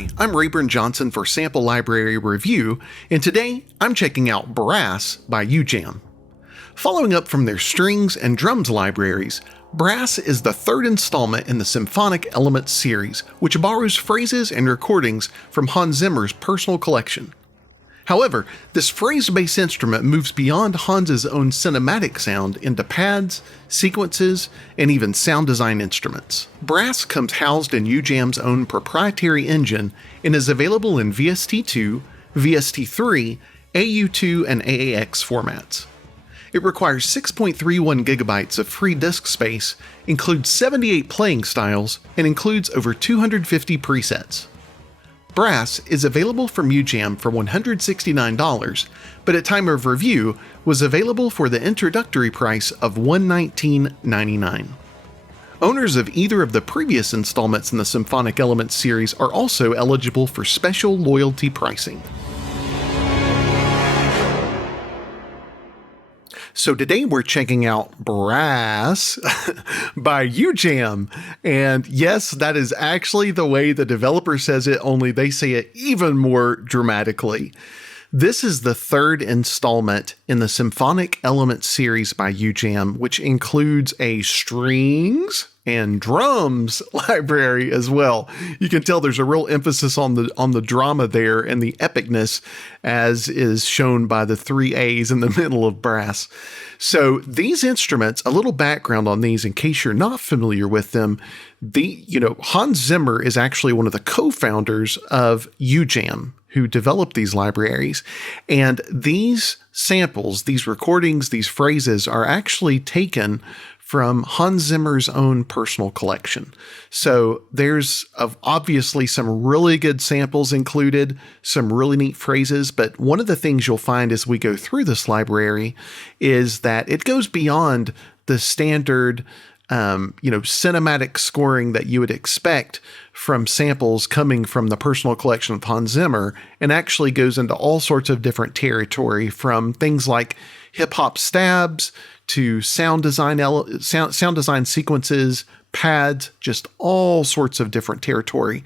Hi, I'm Raborn Johnson for Sample Library Review, and today I'm checking out Braaass by Ujam. Following up from their strings and drums libraries, Braaass is the third installment in the Symphonic Elements series, which borrows phrases and recordings from Hans Zimmer's personal collection. However, this phrase-based instrument moves beyond Hans's own cinematic sound into pads, sequences, and even sound design instruments. Braaass comes housed in Ujam's own proprietary engine and is available in VST2, VST3, AU2, and AAX formats. It requires 6.31 gigabytes of free disk space, includes 78 playing styles, and includes over 250 presets. Braaass is available from Ujam for $169, but at time of review was available for the introductory price of $119.99. Owners of either of the previous installments in the Symphonic Elements series are also eligible for special loyalty pricing. So today we're checking out Braaass by Ujam. And yes, that is actually the way the developer says it, only they say it even more dramatically. This is the third installment in the Symphonic Elements series by Ujam, which includes a strings and drums library as well. You can tell there's a real emphasis on the drama there and the epicness, as is shown by the three A's in the middle of Braaass. So these instruments, a little background on these in case you're not familiar with them. Hans Zimmer is actually one of the co-founders of Ujam, who developed these libraries. And these samples, these recordings, these phrases are actually taken from Hans Zimmer's own personal collection. So there's obviously some really good samples included, some really neat phrases, but one of the things you'll find as we go through this library is that it goes beyond the standard cinematic scoring that you would expect from samples coming from the personal collection of Hans Zimmer, and actually goes into all sorts of different territory, from things like hip-hop stabs to sound design sequences, pads, just all sorts of different territory.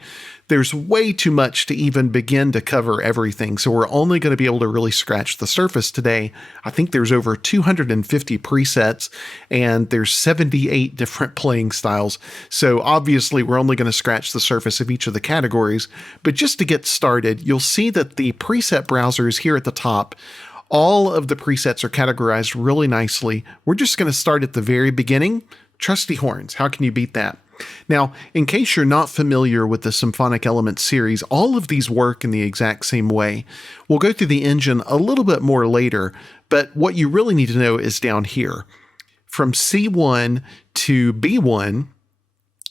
There's way too much to even begin to cover everything, so we're only going to be able to really scratch the surface today. I think there's over 250 presets, and there's 78 different playing styles, so obviously we're only going to scratch the surface of each of the categories. But just to get started, you'll see that the preset browser is here at the top. All of the presets are categorized really nicely. We're just going to start at the very beginning. Trusty horns, how can you beat that? Now, in case you're not familiar with the Symphonic Elements series, all of these work in the exact same way. We'll go through the engine a little bit more later, but what you really need to know is down here. From C1 to B1,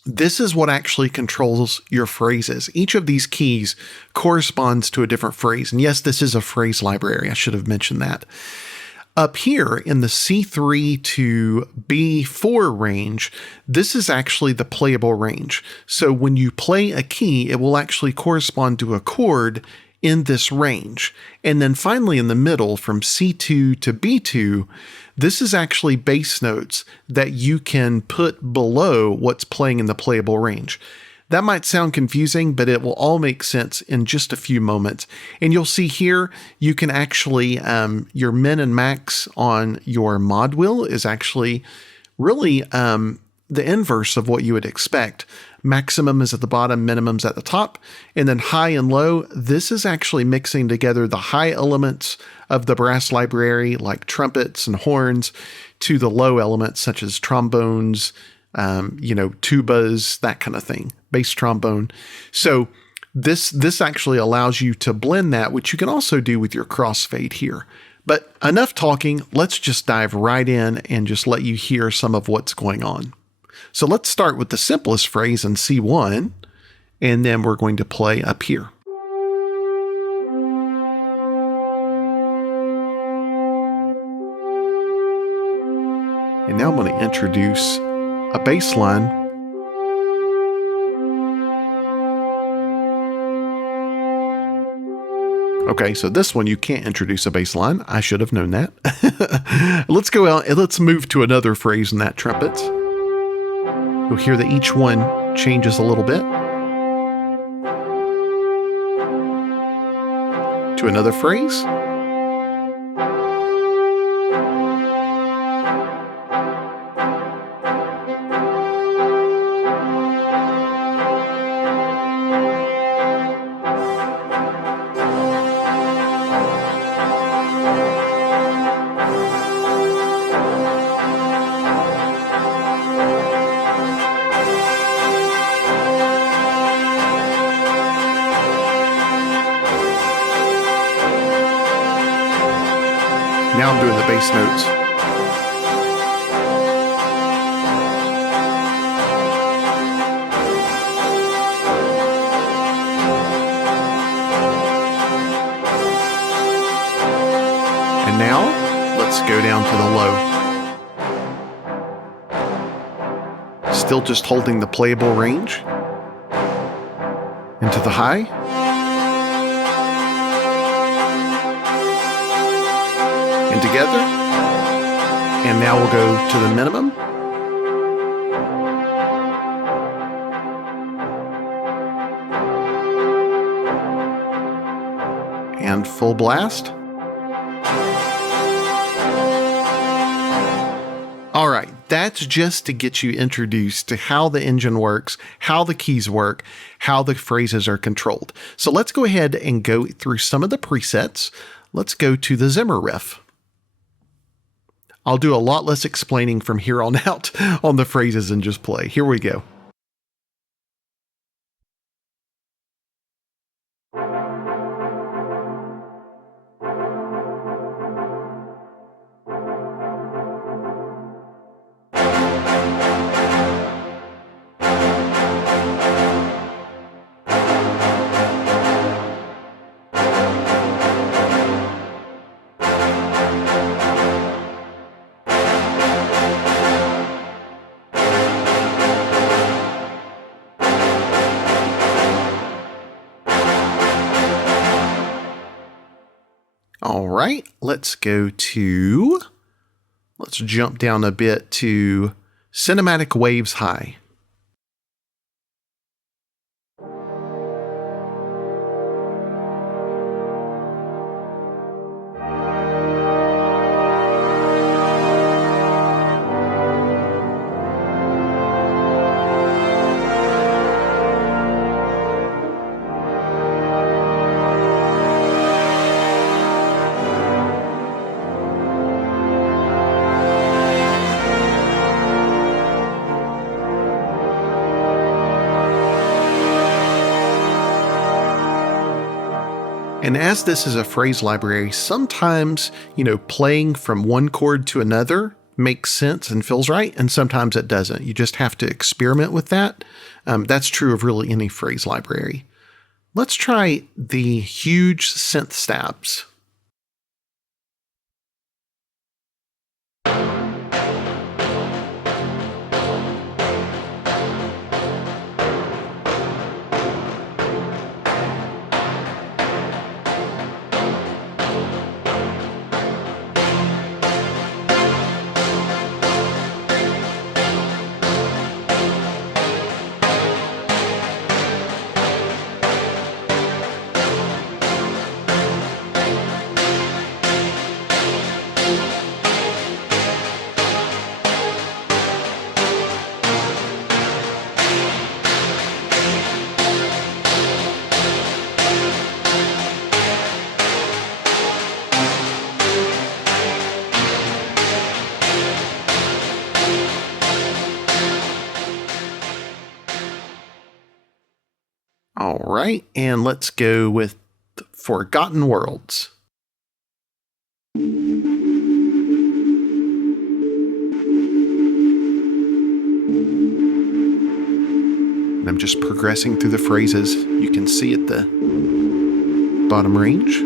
this is what actually controls your phrases. Each of these keys corresponds to a different phrase. And yes, this is a phrase library. I should have mentioned that. Up here in the C3 to B4 range, this is actually the playable range. So when you play a key, it will actually correspond to a chord in this range. And then finally in the middle, from C2 to B2, this is actually bass notes that you can put below what's playing in the playable range. That might sound confusing, but it will all make sense in just a few moments. And you'll see here, you can actually, your min and max on your mod wheel is actually really the inverse of what you would expect. Maximum is at the bottom, minimum's at the top, and then high and low. This is actually mixing together the high elements of the Braaass library, like trumpets and horns, to the low elements such as trombones, tubas, that kind of thing, bass trombone. So this actually allows you to blend that, which you can also do with your crossfade here. But enough talking, let's just dive right in and just let you hear some of what's going on. So let's start with the simplest phrase in C1, and then we're going to play up here. And now I'm going to introduce a bass line. Okay, so this one you can't introduce a bass line. I should have known that. Let's go out and let's move to another phrase in that trumpet. You'll hear that each one changes a little bit. to another phrase. Now I'm doing the bass notes. And now, let's go down to the low. Still just holding the playable range. Into the high. And together. And now we'll go to the minimum. And full blast. All right, that's just to get you introduced to how the engine works, how the keys work, how the phrases are controlled. So let's go ahead and go through some of the presets. Let's go to the Zimmer riff. I'll do a lot less explaining from here on out on the phrases and just play. Here we go. All right, let's jump down a bit to Cinematic Waves High. And as this is a phrase library, sometimes, playing from one chord to another makes sense and feels right, and sometimes it doesn't. You just have to experiment with that. That's true of really any phrase library. Let's try the huge synth stabs. All right, and let's go with Forgotten Worlds. And I'm just progressing through the phrases you can see at the bottom range.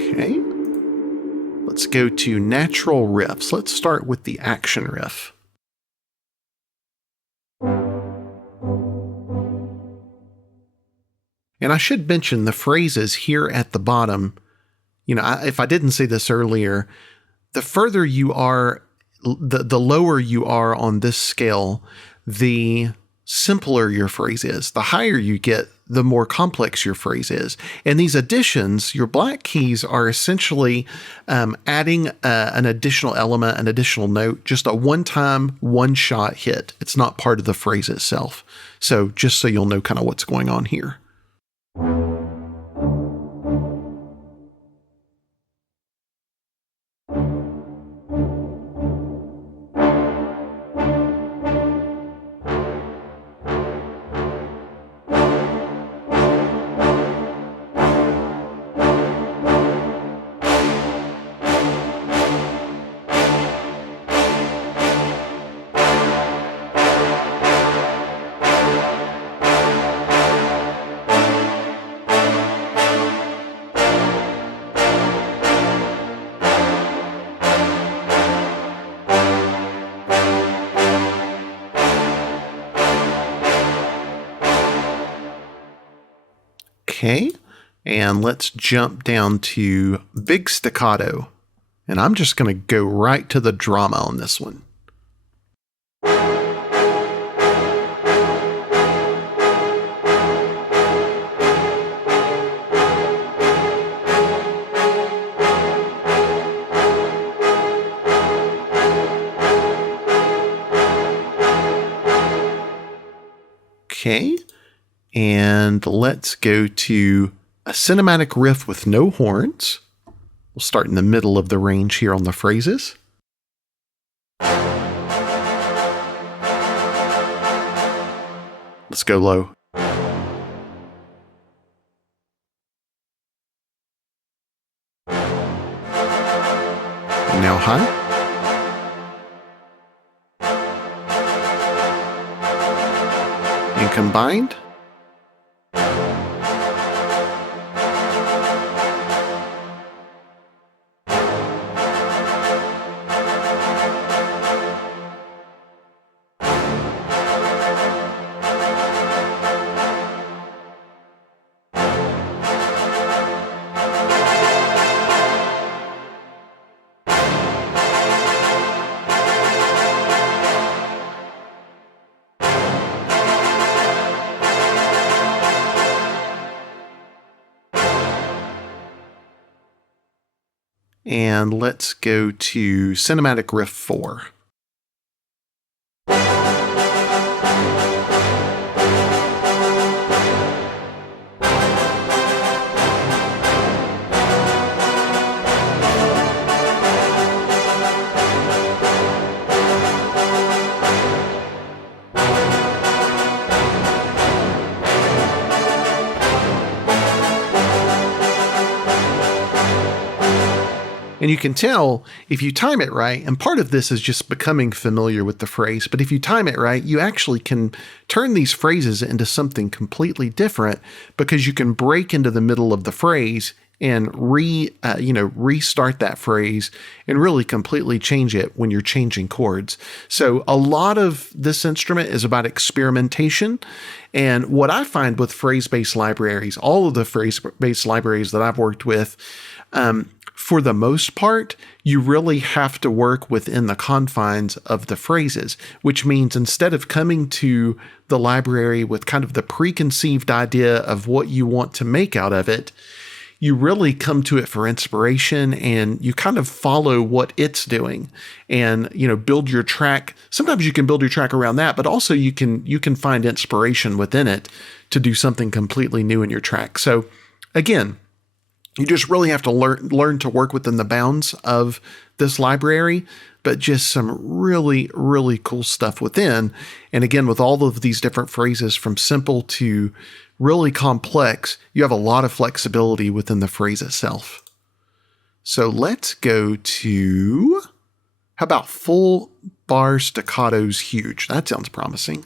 Okay, let's go to natural riffs. Let's start with the action riff. And I should mention the phrases here at the bottom. If I didn't say this earlier, the further you are, the lower you are on this scale, the simpler your phrase is. The higher you get, the more complex your phrase is. And these additions, your black keys, are essentially adding an additional element, an additional note, just a one-time, one-shot hit. It's not part of the phrase itself. So just so you'll know kind of what's going on here. Okay, and let's jump down to big staccato. And I'm just going to go right to the drama on this one. Okay. And let's go to a cinematic riff with no horns. We'll start in the middle of the range here on the phrases. Let's go low. And now high. And combined. And let's go to Cinematic Riff 4. And you can tell if you time it right, and part of this is just becoming familiar with the phrase, but if you time it right, you actually can turn these phrases into something completely different because you can break into the middle of the phrase and restart that phrase and really completely change it when you're changing chords. So a lot of this instrument is about experimentation. And what I find with phrase-based libraries, all of the phrase-based libraries that I've worked with, for the most part, you really have to work within the confines of the phrases, which means instead of coming to the library with kind of the preconceived idea of what you want to make out of it, you really come to it for inspiration and you kind of follow what it's doing and, build your track. Sometimes you can build your track around that, but also you can find inspiration within it to do something completely new in your track. So again, you just really have to learn to work within the bounds of this library, but just some really, really cool stuff within. And again, with all of these different phrases from simple to really complex, you have a lot of flexibility within the phrase itself. So let's go to, how about full bar staccatos huge? That sounds promising.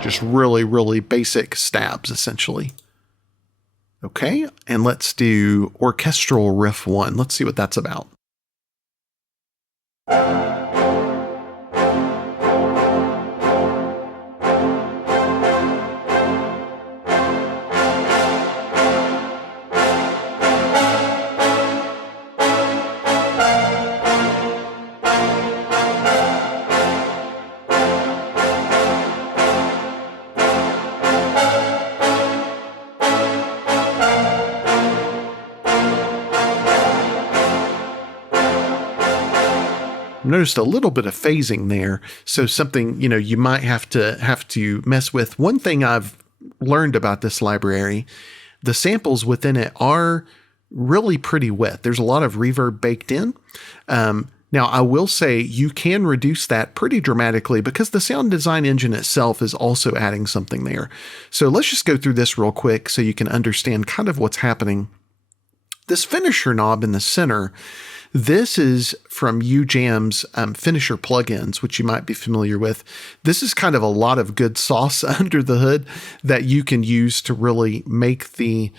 Just really, really basic stabs, essentially. Okay, and let's do orchestral riff 1. Let's see what that's about. Noticed a little bit of phasing there, so something you might have to mess with. One thing I've learned about this library, the samples within it are really pretty wet. There's a lot of reverb baked in. Now, I will say you can reduce that pretty dramatically because the sound design engine itself is also adding something there. So let's just go through this real quick so you can understand kind of what's happening. This finisher knob in the center, this is from Ujam's finisher plugins, which you might be familiar with. This is kind of a lot of good sauce under the hood that you can use to really make the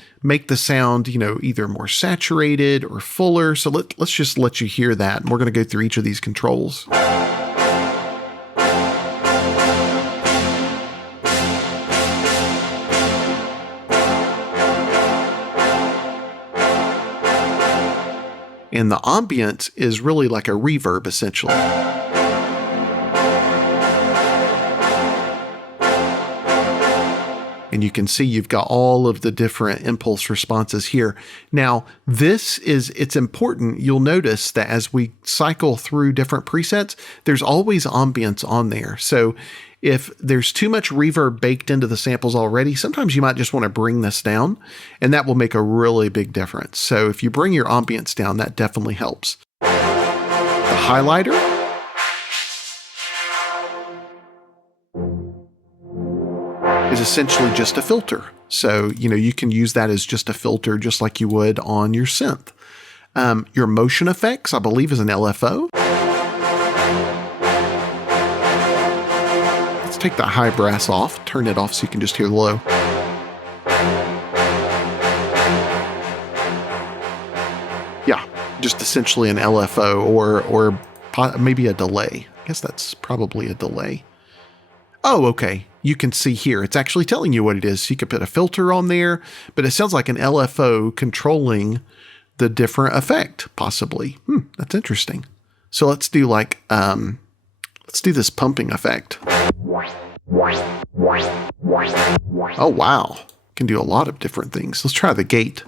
sound, either more saturated or fuller. So let's just let you hear that. And we're going to go through each of these controls. And the ambience is really like a reverb, essentially. And you can see you've got all of the different impulse responses here. Now, it's important. You'll notice that as we cycle through different presets, there's always ambience on there. So if there's too much reverb baked into the samples already, sometimes you might just want to bring this down, and that will make a really big difference. So if you bring your ambience down, that definitely helps. The highlighter is essentially just a filter. So, you can use that as just a filter, just like you would on your synth. Your motion effects, I believe, is an LFO. Take the high brass off, turn it off so you can just hear the low. Yeah, just essentially an LFO or maybe a delay. I guess that's probably a delay. Oh, okay. You can see here, it's actually telling you what it is. So you could put a filter on there, but it sounds like an LFO controlling the different effect, possibly. That's interesting. So let's do let's do this pumping effect. Oh, wow. Can do a lot of different things. Let's try the gate.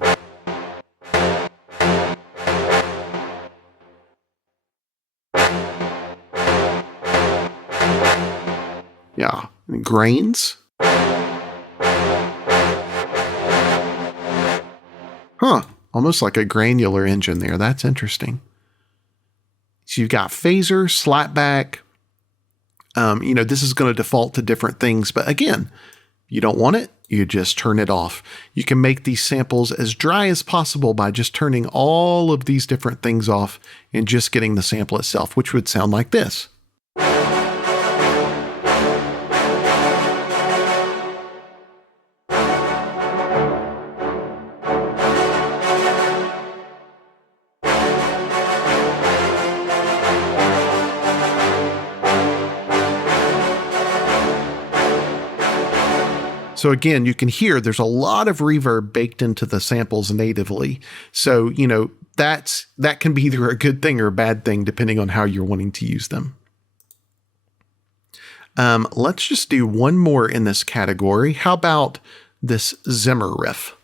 Yeah. And grains. Huh. Almost like a granular engine there. That's interesting. So you've got phaser, slapback. This is going to default to different things, but again, you don't want it, you just turn it off. You can make these samples as dry as possible by just turning all of these different things off and just getting the sample itself, which would sound like this. So again, you can hear there's a lot of reverb baked into the samples natively. So, that can be either a good thing or a bad thing, depending on how you're wanting to use them. Let's just do one more in this category. How about this Zimmer riff?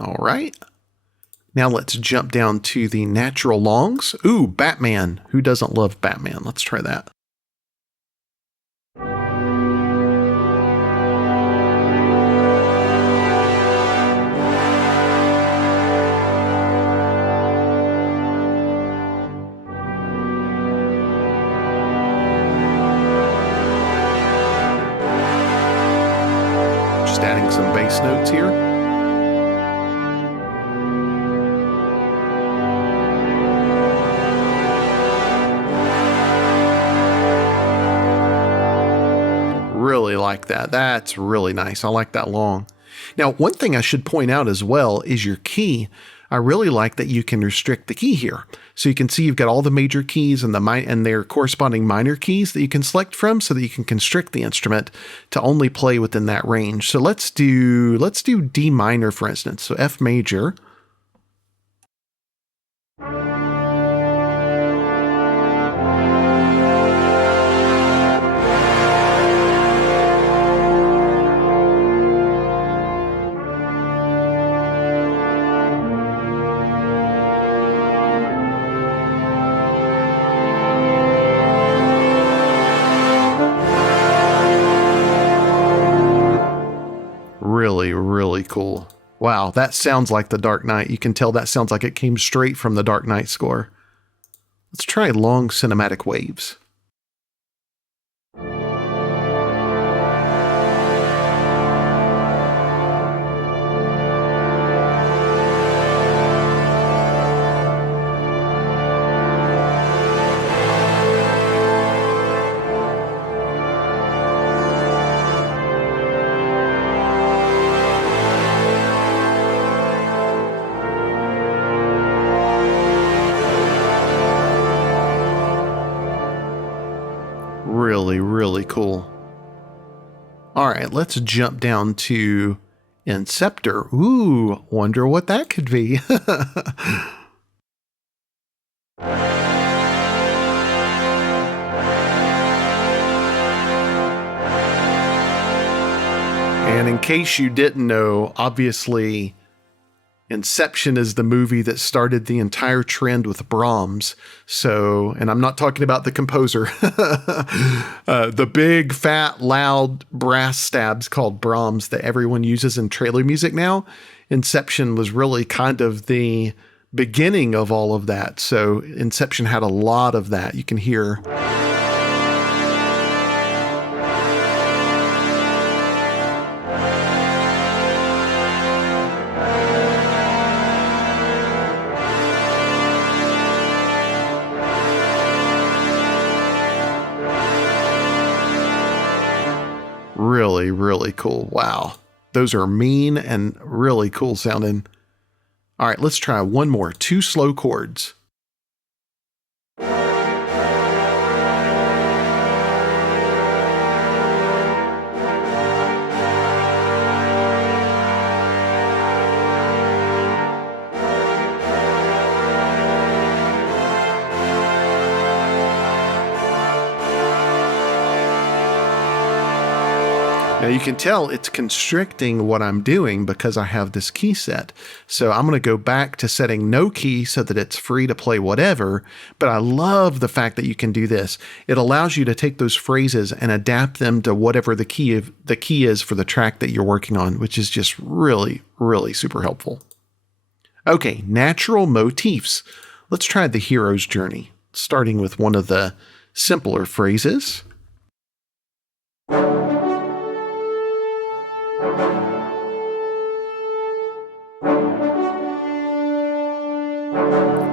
All right. Now let's jump down to the natural longs. Ooh, Batman. Who doesn't love Batman? Let's try that. nice notes here. Really like that. That's really nice. I like that long. Now, one thing I should point out as well is your key. I really like that you can restrict the key here. So you can see you've got all the major keys and their corresponding minor keys that you can select from so that you can constrict the instrument to only play within that range. So let's do D minor, for instance. So F major. Really, really cool. Wow, that sounds like the Dark Knight. You can tell that sounds like it came straight from the Dark Knight score. Let's try long cinematic waves. Really, really cool. All right, let's jump down to Inceptor. Ooh, wonder what that could be. And in case you didn't know, obviously, Inception is the movie that started the entire trend with Brahms. So, and I'm not talking about the composer, the big, fat, loud brass stabs called Brahms that everyone uses in trailer music now. Inception was really kind of the beginning of all of that. So Inception had a lot of that. You can hear. Really, really cool. Wow. Those are mean and really cool sounding. All right, let's try one more. 2 slow chords. Now you can tell it's constricting what I'm doing because I have this key set. So I'm going to go back to setting no key so that it's free to play whatever. But I love the fact that you can do this. It allows you to take those phrases and adapt them to whatever the key is for the track that you're working on, which is just really, really super helpful. Okay, natural motifs. Let's try the hero's journey, starting with one of the simpler phrases.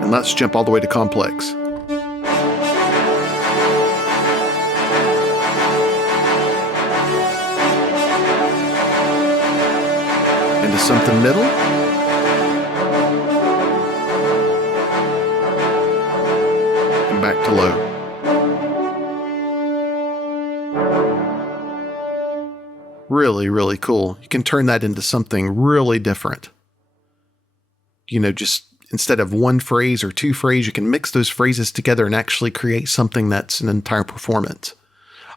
And let's jump all the way to complex. Into something middle. And back to low. Really, really cool. You can turn that into something really different. You know, just instead of one phrase or 2 phrases, you can mix those phrases together and actually create something that's an entire performance.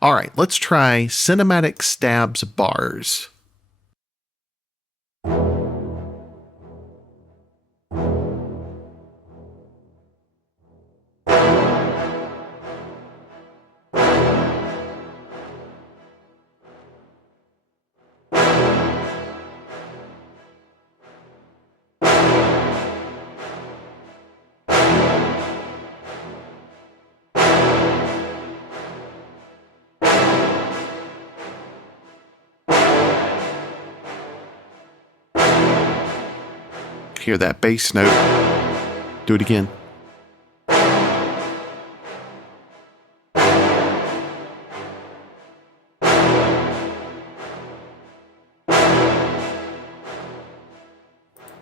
All right, let's try cinematic stabs bars. Hear that bass note. Do it again.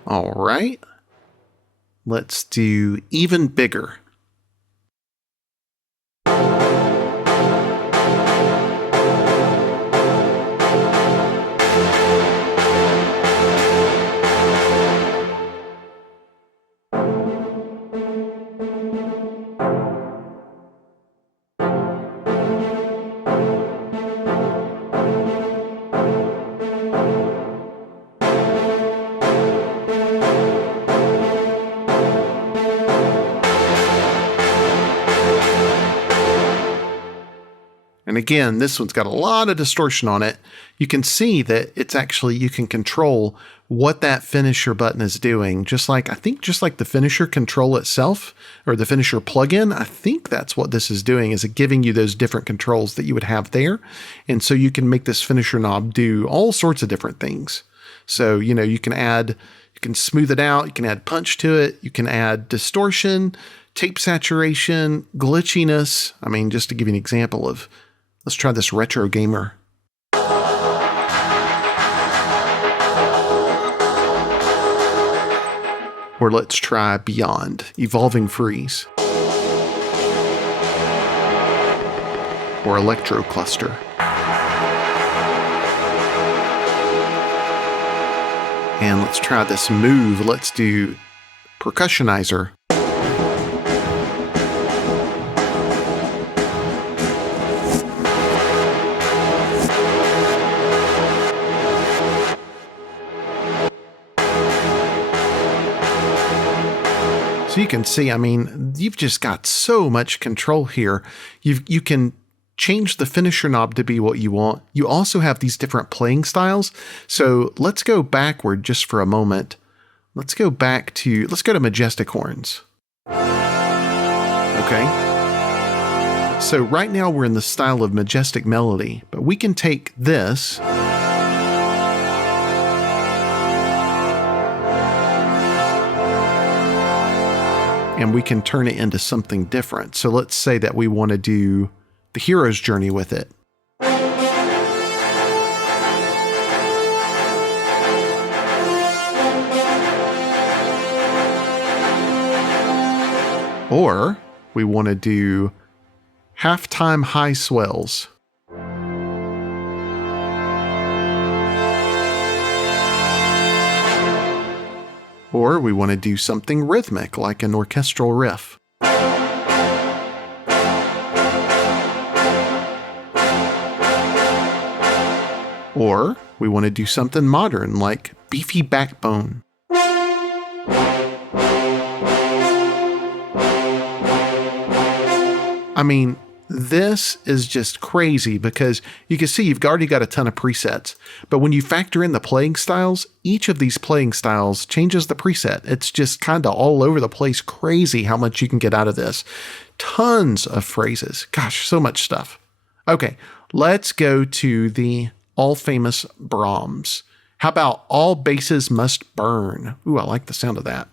All right. Let's do even bigger. And again, this one's got a lot of distortion on it. You can see that it's actually, you can control what that finisher button is doing. Just like the finisher control itself, or the finisher plugin, I think that's what this is doing, is it giving you those different controls that you would have there. And so you can make this finisher knob do all sorts of different things. So, you can smooth it out, you can add punch to it, you can add distortion, tape saturation, glitchiness. I mean, just to give you an example of, let's try this retro gamer. Or let's try Beyond, Evolving Freeze. Or Electro Cluster. And let's try this move. Let's do Percussionizer. So you can see, I mean, you've just got so much control here. You can change the finisher knob to be what you want. You also have these different playing styles. So let's go backward just for a moment. Let's go to Majestic Horns. Okay. So right now we're in the style of Majestic Melody, but we can take this and we can turn it into something different. So let's say that we want to do the hero's journey with it. Or we want to do halftime high swells. Or we want to do something rhythmic, like an orchestral riff. Or we want to do something modern, like beefy backbone. I mean, this is just crazy because you can see you've already got a ton of presets, but when you factor in the playing styles, each of these playing styles changes the preset. It's just kind of all over the place. Crazy how much you can get out of this. Tons of phrases. Gosh, so much stuff. Okay, let's go to the all-famous Braaass. How about All Bases Must Burn? Ooh, I like the sound of that.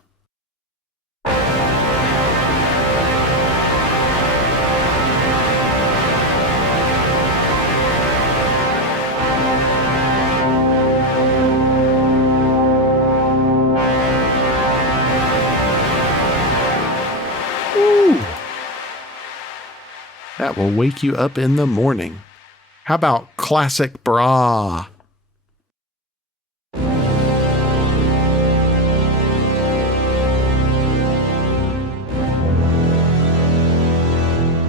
That will wake you up in the morning. How about classic Braaass?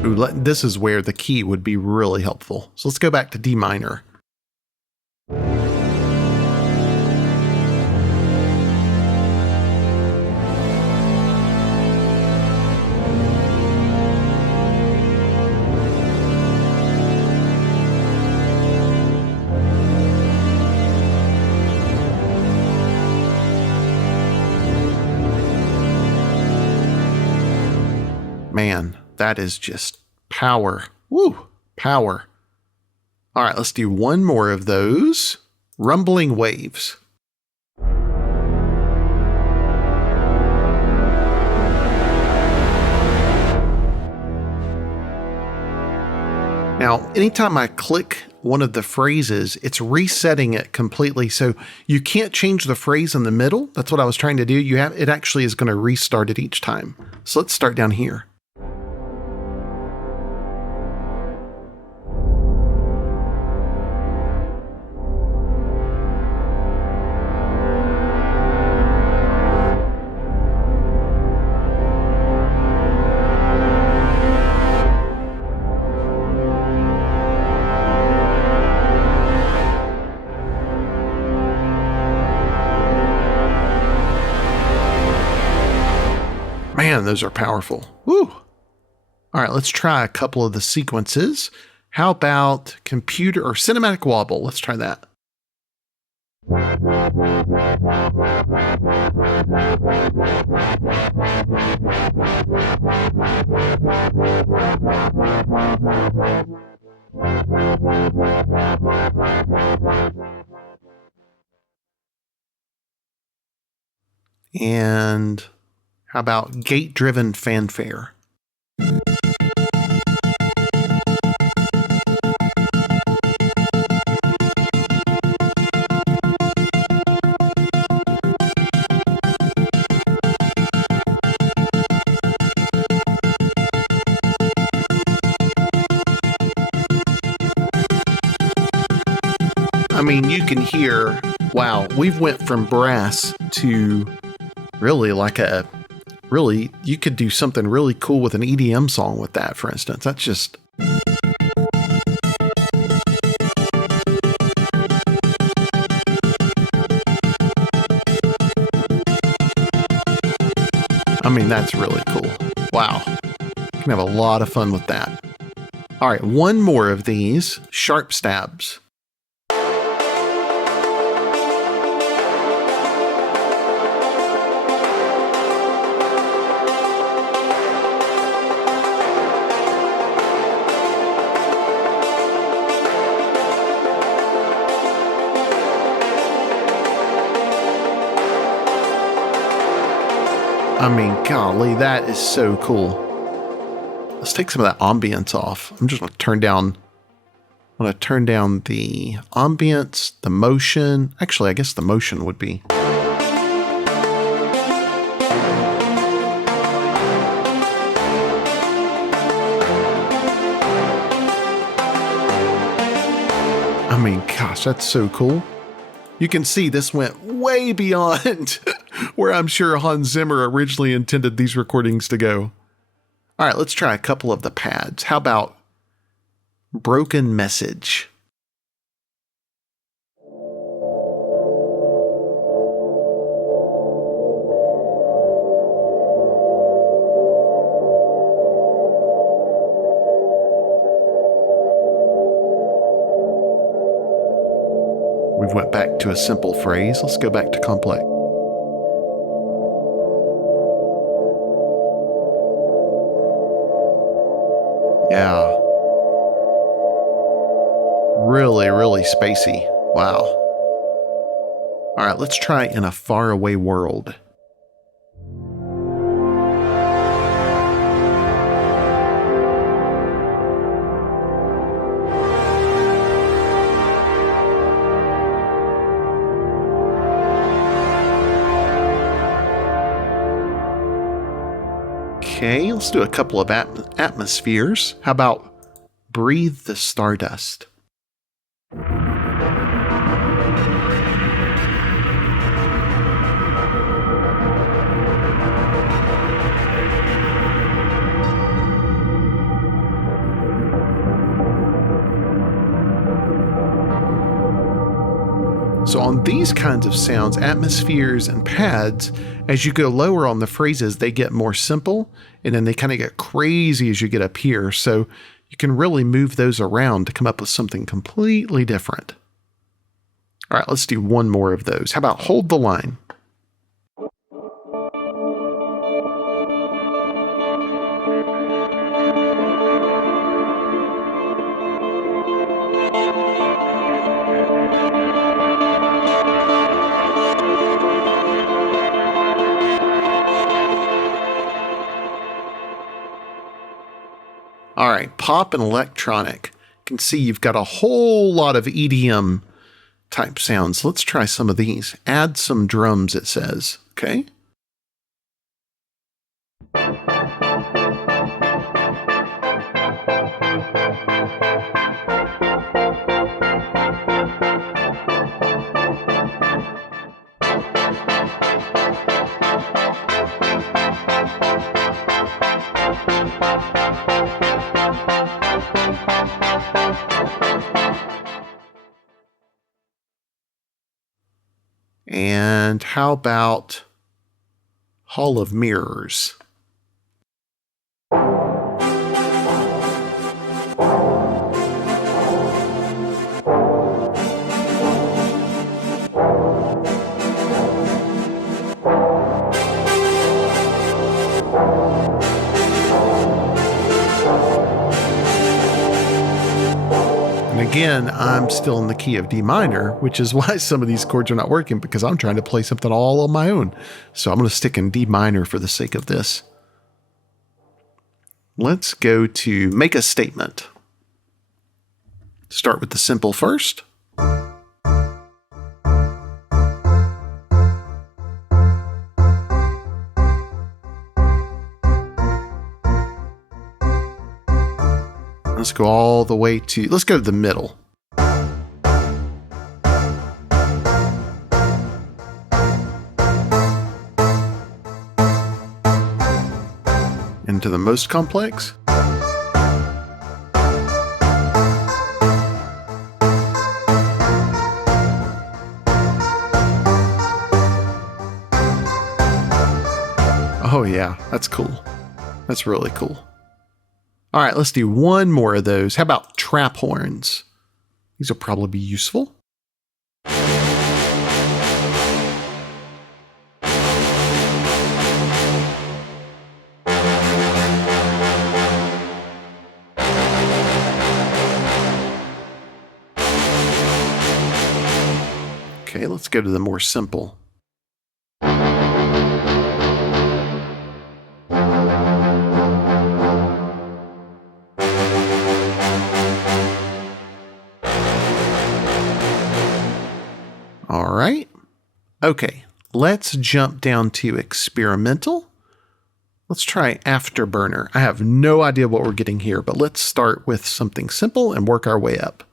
Ooh, this is where the key would be really helpful. So let's go back to D minor. Man, that is just power. Woo, power. All right, let's do one more of those. Rumbling Waves. Now, anytime I click one of the phrases, it's resetting it completely. So you can't change the phrase in the middle. That's what I was trying to do. It actually is going to restart it each time. So let's start down here. Man, those are powerful. Woo! All right, let's try a couple of the sequences. How about computer or cinematic wobble? Let's try that. And how about gate-driven fanfare? I mean, you can hear, wow, we've went from brass to really you could do something really cool with an EDM song with that, for instance. That's just... I mean, that's really cool. Wow. You can have a lot of fun with that. All right, one more of these sharp stabs. I mean, golly, that is so cool. Let's take some of that ambience off. I'm just going to turn down the ambience, the motion. Actually, I guess the motion would be. I mean, gosh, that's so cool. You can see this went way beyond where I'm sure Hans Zimmer originally intended these recordings to go. All right, let's try a couple of the pads. How about broken message? We went back to a simple phrase. Let's go back to complex. Yeah. Really, really spacey. Wow. All right, let's try In a Faraway World. Okay, let's do a couple of atmospheres. How about Breathe the Stardust? So on these kinds of sounds, atmospheres and pads, as you go lower on the phrases, they get more simple, and then they kind of get crazy as you get up here. So you can really move those around to come up with something completely different. All right, let's do one more of those. How about Hold the Line? All right, pop and electronic. can see you've got a whole lot of EDM type sounds. Let's try some of these. Add some drums, it says. Okay. And how about Hall of Mirrors? And again, I'm still in the key of D minor, which is why some of these chords are not working, because I'm trying to play something all on my own. So I'm going to stick in D minor for the sake of this. Let's go to make a statement. Start with the simple first. Let's go all the way to, let's go to the middle. Into the most complex. Oh yeah, that's cool. That's really cool. All right, let's do one more of those. How about trap horns? These will probably be useful. Okay, let's go to the more simple. All right. Okay, let's jump down to experimental. Let's try Afterburner. I have no idea what we're getting here, but let's start with something simple and work our way up.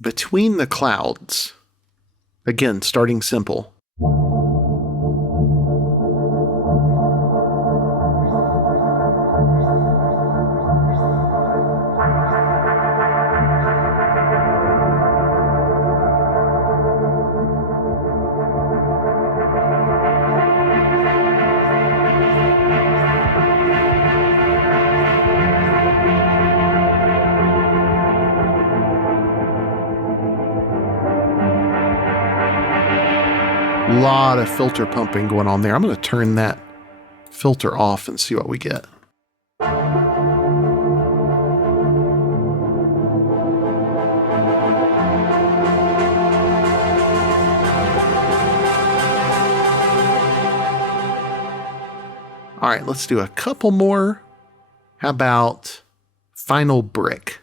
Between the Clouds. Again, starting simple. Lot of filter pumping going on there. I'm going to turn that filter off and see what we get. All right, let's do a couple more. How about Final Brick?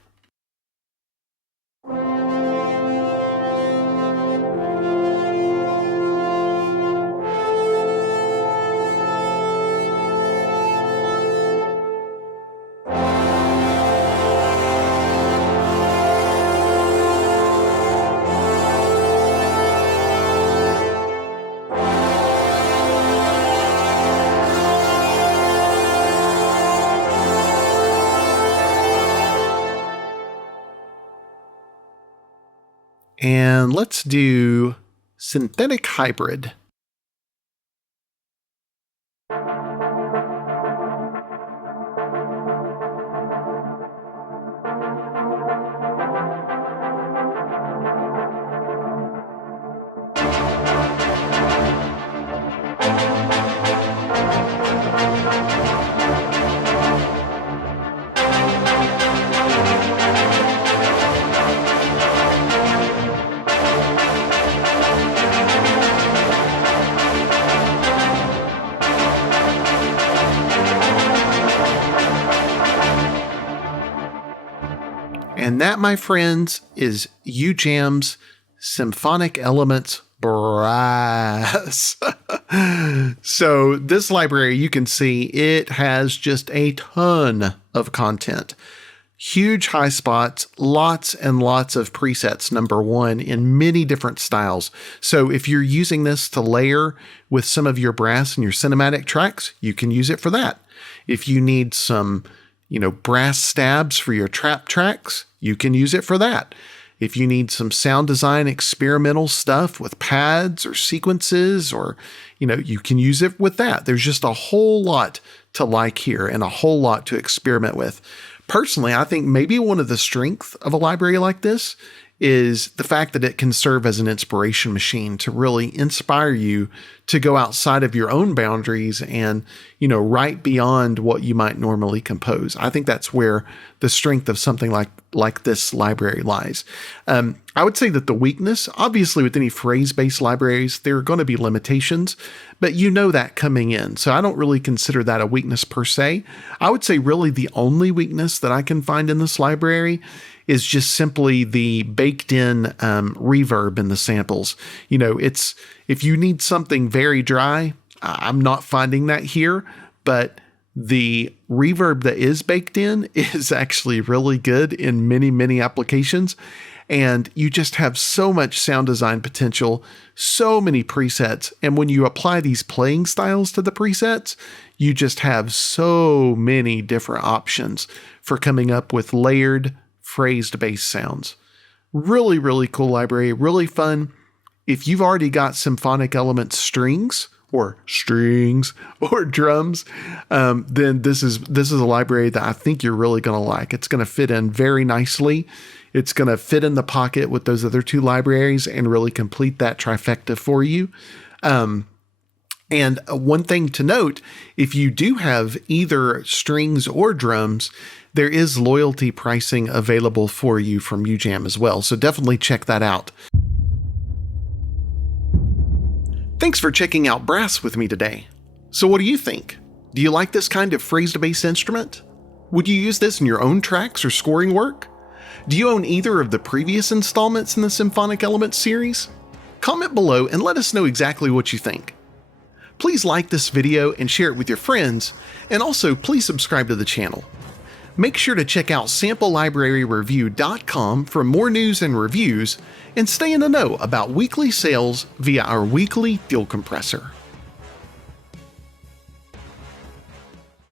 And let's do Synthetic Hybrid. And that, my friends, is Ujam's Symphonic Elements Braaass. So this library, you can see it has just a ton of content. Huge high spots, lots and lots of presets, number one, in many different styles. So if you're using this to layer with some of your brass and your cinematic tracks, you can use it for that. If you need some, brass stabs for your trap tracks, you can use it for that. If you need some sound design experimental stuff with pads or sequences, or, you can use it with that. There's just a whole lot to like here and a whole lot to experiment with. Personally, I think maybe one of the strengths of a library like this is the fact that it can serve as an inspiration machine to really inspire you to go outside of your own boundaries and, write beyond what you might normally compose. I think that's where the strength of something like this library lies. I would say that the weakness, obviously with any phrase-based libraries, there are going to be limitations, but that coming in. So I don't really consider that a weakness per se. I would say really the only weakness that I can find in this library is just simply the baked in reverb in the samples. If you need something very dry, I'm not finding that here, but the reverb that is baked in is actually really good in many, many applications. And you just have so much sound design potential, so many presets. And when you apply these playing styles to the presets, you just have so many different options for coming up with layered, phrased bass sounds. Really, really cool library, really fun. If you've already got symphonic elements strings or drums, then this is a library that I think you're really going to like. It's going to fit in very nicely. It's going to fit in the pocket with those other two libraries and really complete that trifecta for you. And one thing to note, if you do have either strings or drums, there is loyalty pricing available for you from Ujam as well. So definitely check that out. Thanks for checking out Braaass with me today. So what do you think? Do you like this kind of phrased bass instrument? Would you use this in your own tracks or scoring work? Do you own either of the previous installments in the Symphonic Elements series? Comment below and let us know exactly what you think. Please like this video and share it with your friends, and also please subscribe to the channel. Make sure to check out samplelibraryreview.com for more news and reviews, and stay in the know about weekly sales via our weekly deal compressor.